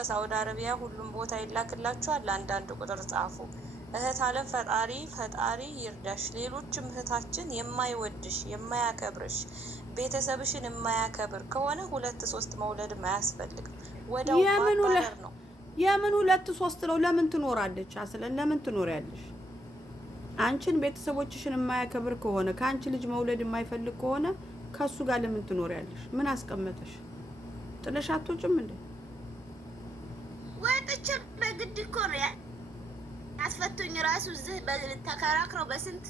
በሳውዲ አረቢያ ሁሉም ቦታ ይላክላችኋል። አንዳንድ ቁጥር ጻፉ። እህት አለም ፈጣሪ ይርዳሽ። ሌሎችም እህታችን የማይወድሽ የማያከብርሽ ቤተሰብሽን የማያከብር ከሆነ 2-3 መውለድ አያስፈልግም። ወዲያው ማባረር ነው። የምን 2-3 ነው? ለምን ትኖራለች? አስለን ለምን ትኖሪያለሽ? አንቺን ቤተሰቦችሽን የማያከብር ከሆነ ከአንቺ ልጅ መውለድ የማይፈልግ ከሆነ ከሱ ጋር ለምን ትኖሪያለሽ? ምን አስቀመጠሽ? ጥለሽ አትወጭም እንዴ? ወጥቼ በግድ እኮ ነው አስፈቱኝ። ራሱ እዚህ ተከራክረው በስንት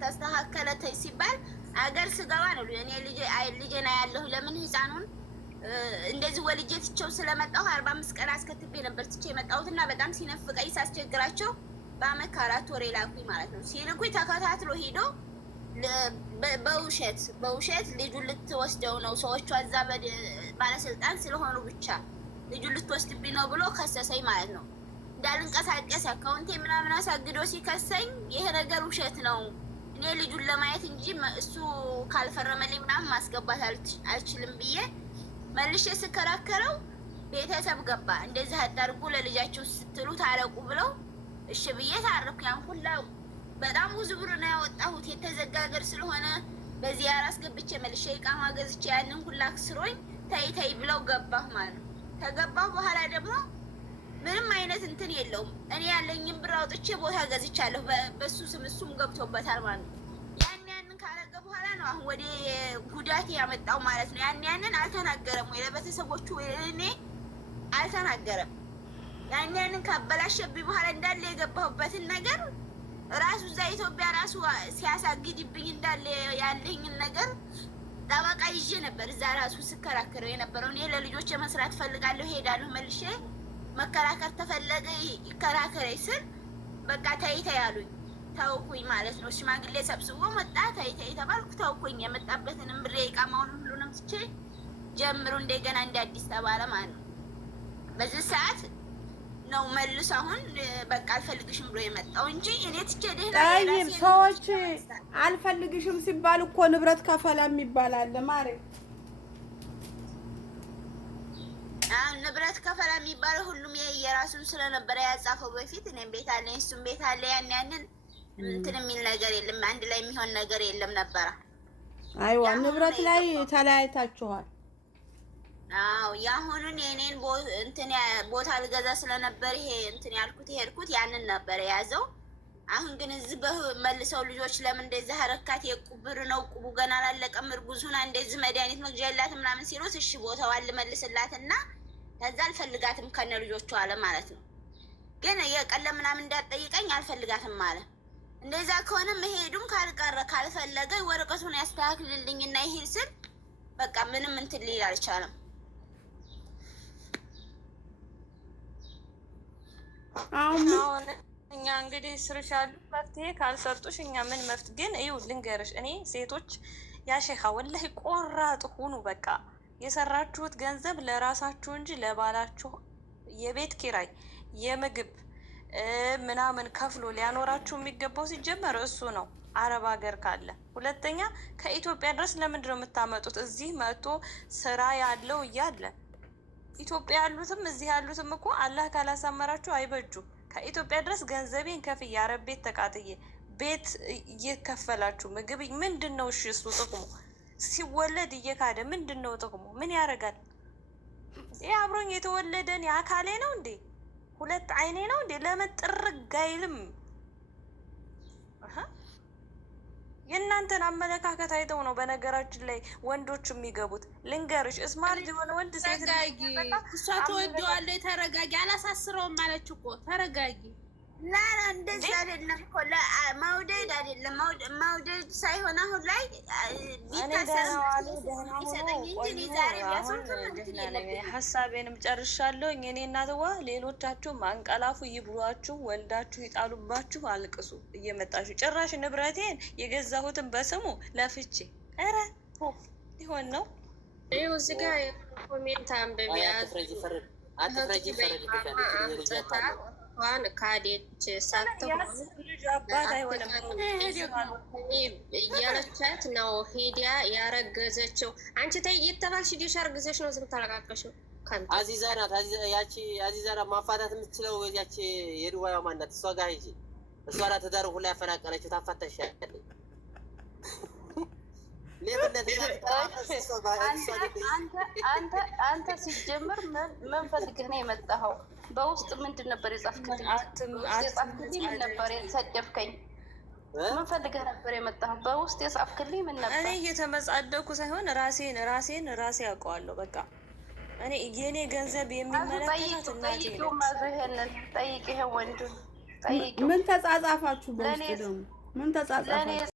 ተስተካከለ ሲባል አገር ስገባ ነው እኔ ልጄና ያለሁ ለምን ህፃኑን እንደዚህ ወልጄ ትቼው ስለመጣሁ 45 ቀን አስከትቤ ነበር ትቼ የመጣሁትና በጣም ሲነፍቀኝ ሳስቸግራቸው በአመት 4 ወር ላኩኝ ማለት ነው። ሲልኩኝ ተከታትሎ ሄዶ በውሸት ልጁን ልትወስደው ነው ሰዎቹ እዛ ባለስልጣን ስለሆኑ ብቻ ልጁን ልትወስድብኝ ነው ብሎ ከሰሰኝ ማለት ነው። እንዳልንቀሳቀስ አካውንቴ ምናምን አሳግዶ ሲከሰኝ ይሄ ነገር ውሸት ነው፣ እኔ ልጁን ለማየት እንጂ እሱ ካልፈረመልኝ ምናምን ማስገባት አልችልም ብዬ መልሼ ስከራከረው ቤተሰብ ገባ። እንደዚህ አታርጉ ለልጃችሁ ስትሉ ታረቁ ብለው እሺ ብዬ ታረኩ። ያን ሁላ በጣም ብዙ ብር ነው ያወጣሁት። የተዘጋ ሀገር ስለሆነ በዚህ አስገብቼ መልሼ እቃማ ገዝቼ ያንን ሁላ ክስሮኝ ተይ ብለው ገባሁ ማለት ነው። ከገባሁ በኋላ ደግሞ ምንም አይነት እንትን የለውም። እኔ ያለኝን ብር አውጥቼ ቦታ ገዝቻለሁ በሱ ስም፣ እሱም ገብቶበታል ማለት ነው። ያንን ካረገ በኋላ ነው አሁን ወደ ጉዳት ያመጣው ማለት ነው። ያንን አልተናገረም ወይ ለቤተሰቦቹ ወይ እኔ አልተናገረም። ያንን ካበላሸብኝ በኋላ እንዳለ የገባሁበትን ነገር ራሱ እዛ ኢትዮጵያ ራሱ ሲያሳግድብኝ እንዳለ ያለኝን ነገር ጠበቃ ይዤ ነበር እዛ ራሱ ስከራከረው የነበረው። እኔ ለልጆች መስራት ፈልጋለሁ ሄዳለሁ መልሼ መከራከር ተፈለገ ይከራከረኝ ስል በቃ ተይ አሉኝ። ተውኩኝ ማለት ነው። ሽማግሌ ሰብስቦ መጣ። ተይ ተባልኩ። ተውኩኝ። የመጣበትንም ብሬ እቃማውን ሁሉንም ትቼ ጀምሩ እንደገና እንደ አዲስ ተባለ ማለት ነው። በዚህ ሰዓት ነው መልስ አሁን በቃ አልፈልግሽም ብሎ የመጣው እንጂ እኔ ትቼ ደህና ታይም ሰዎች አልፈልግሽም ሲባል እኮ ንብረት ከፈላ የሚባል አለ ማሬ። ንብረት ከፈላ የሚባለው ሁሉም የራሱን ስለነበረ ያጻፈው በፊት እኔም ቤት አለኝ እሱም ቤት አለ። ያንን እንትን የሚል ነገር የለም፣ አንድ ላይ የሚሆን ነገር የለም ነበረ። አይዋ ንብረት ላይ ተለያይታችኋል። አዎ ያሁኑን የኔን እንትን ቦታ ልገዛ ስለነበር ይሄ እንትን ያልኩት ይሄድኩት ያንን ነበር የያዘው። አሁን ግን እዚህ መልሰው ልጆች ለምን እንደዚህ አረካት የቁብር ነው ቁቡ ገና አላለቀም እርጉዙና እንደዚህ መድኃኒት መግዣ የላትም ምናምን ሲሉት እሺ ቦታዋን ልመልስላትና ከዛ አልፈልጋትም ከነ ልጆቹ አለ ማለት ነው። ግን የቀለ ምናምን እንዳትጠይቀኝ አልፈልጋትም አለ። እንደዛ ከሆነ መሄዱም ካልቀረ ካልፈለገ ወረቀቱን ያስተካክልልኝና ይሄን ስል በቃ ምንም እንትን ሊል አልቻለም። አሁን እኛ እንግዲህ ስርሻሉ መፍትሄ ካልሰጡሽ እኛ ምን መፍትሄ ግን እዩ ልንገርሽ። እኔ ሴቶች ያሸኻ ወላሂ ቆራጥ ሁኑ። በቃ የሰራችሁት ገንዘብ ለራሳችሁ እንጂ ለባላችሁ የቤት ኪራይ የምግብ ምናምን ከፍሎ ሊያኖራችሁ የሚገባው ሲጀመር እሱ ነው አረብ ሀገር ካለ። ሁለተኛ ከኢትዮጵያ ድረስ ለምንድን ነው የምታመጡት? እዚህ መጥቶ ስራ ያለው እያለ ኢትዮጵያ ያሉትም እዚህ ያሉትም እኮ አላህ ካላሳመራችሁ አይበጁም። ከኢትዮጵያ ድረስ ገንዘቤን ከፍዬ አረብ ቤት ተቃጥዬ ቤት እየከፈላችሁ ምግብ ምንድን ነው? እሺ እሱ ጥቅሙ ሲወለድ እየካደ ምንድን ነው ጥቅሙ? ምን ያደርጋል? ይህ አብሮኝ የተወለደን የአካሌ ነው እንዴ? ሁለት አይኔ ነው እንዴ? ለምን ጥርግ አይልም? የእናንተን አመለካከት አይተው ነው በነገራችን ላይ ወንዶች የሚገቡት። ልንገርሽ ስማርት የሆነ ወንድ ሴት እሷ ትወደዋለች። ተረጋጊ። አላሳስረውም ማለች እኮ ተረጋጊ። ላላ እንደዚህ አይደለም እኮ መውደድ አይደለም መውደድ ሳይሆን አሁን ላይ ሀሳቤንም ጨርሻለሁ። እኔ እናትዋ ሌሎቻችሁ ማንቀላፉ ይብሏችሁ፣ ወልዳችሁ ይጣሉባችሁ፣ አልቅሱ እየመጣችሁ ጭራሽ ንብረቴን የገዛሁትን በስሙ ለፍቼ ኧረ ሊሆን ነው። ይኸው እዚህ ጋር ኮሜንት አንብቢያ ዋን ካዴች ሳትሆን እያለቻት ነው ሄዲያ ያረገዘችው። አንቺ ተይ እየተባልሽ ዲሽ አርግዘሽ ነው ዝም ታለቃቀሽው። አዚዛ ናት። ያቺ አዚዛ ናት ማፋታት የምትችለው ያቺ የዱባይዋ ማናት? እሷ ጋር ሂጂ። እሷ ናት ትዳር ሁላ ያፈናቀለችው። ታፋታሻለች። አንተ ሲጀምር ምን ፈልገህ ነው የመጣኸው? በውስጥ ምንድን ነበር የጻፍክልኝ? ምን ነበር የተሰደብከኝ? ምን ፈልገህ ነበር የመጣኸው? በውስጥ የጻፍክልኝ ምን ነበር? እኔ እየተመጻደኩ ሳይሆን ራሴ ያውቀዋለሁ። በቃ እኔ የኔ ገንዘብ የሚመለከታት እናቴ ነው። ጠይቅ፣ ይሄ ወንዱ ጠይቅ። ምን ተጻጻፋችሁ? በውስጥ ደግሞ ምን ተጻጻፋችሁ?